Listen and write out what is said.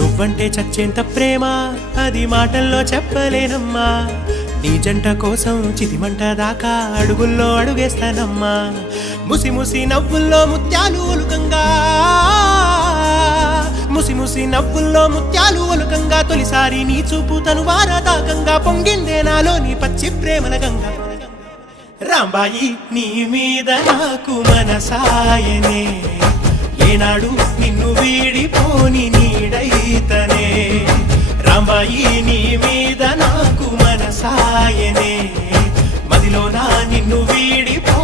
నువ్వంటే చచ్చేంత ప్రేమ అది మాటల్లో చెప్పలేనమ్మా నీ జంట కోసం చితిమంట దాకా అడుగుల్లో అడుగేస్తానమ్మా ముసి ముసి నవ్వుల్లో ముత్యాలు ఒలుకంగా ముసి ముసి నవ్వుల్లో ముత్యాలు ఒలుకంగా తొలిసారి నీ చూపు తను వారదాకంగా పొంగిందే నాలో నీ పచ్చి ప్రేమల గంగా రాంబాయి నీ మీద నాకు మనసాయనే ఏనాడు నిన్ను వీడిపోని నీడైతనే రాంబాయి నీ మీద నాకు మనసాయనే మదిలో నా నిన్ను వీడిపో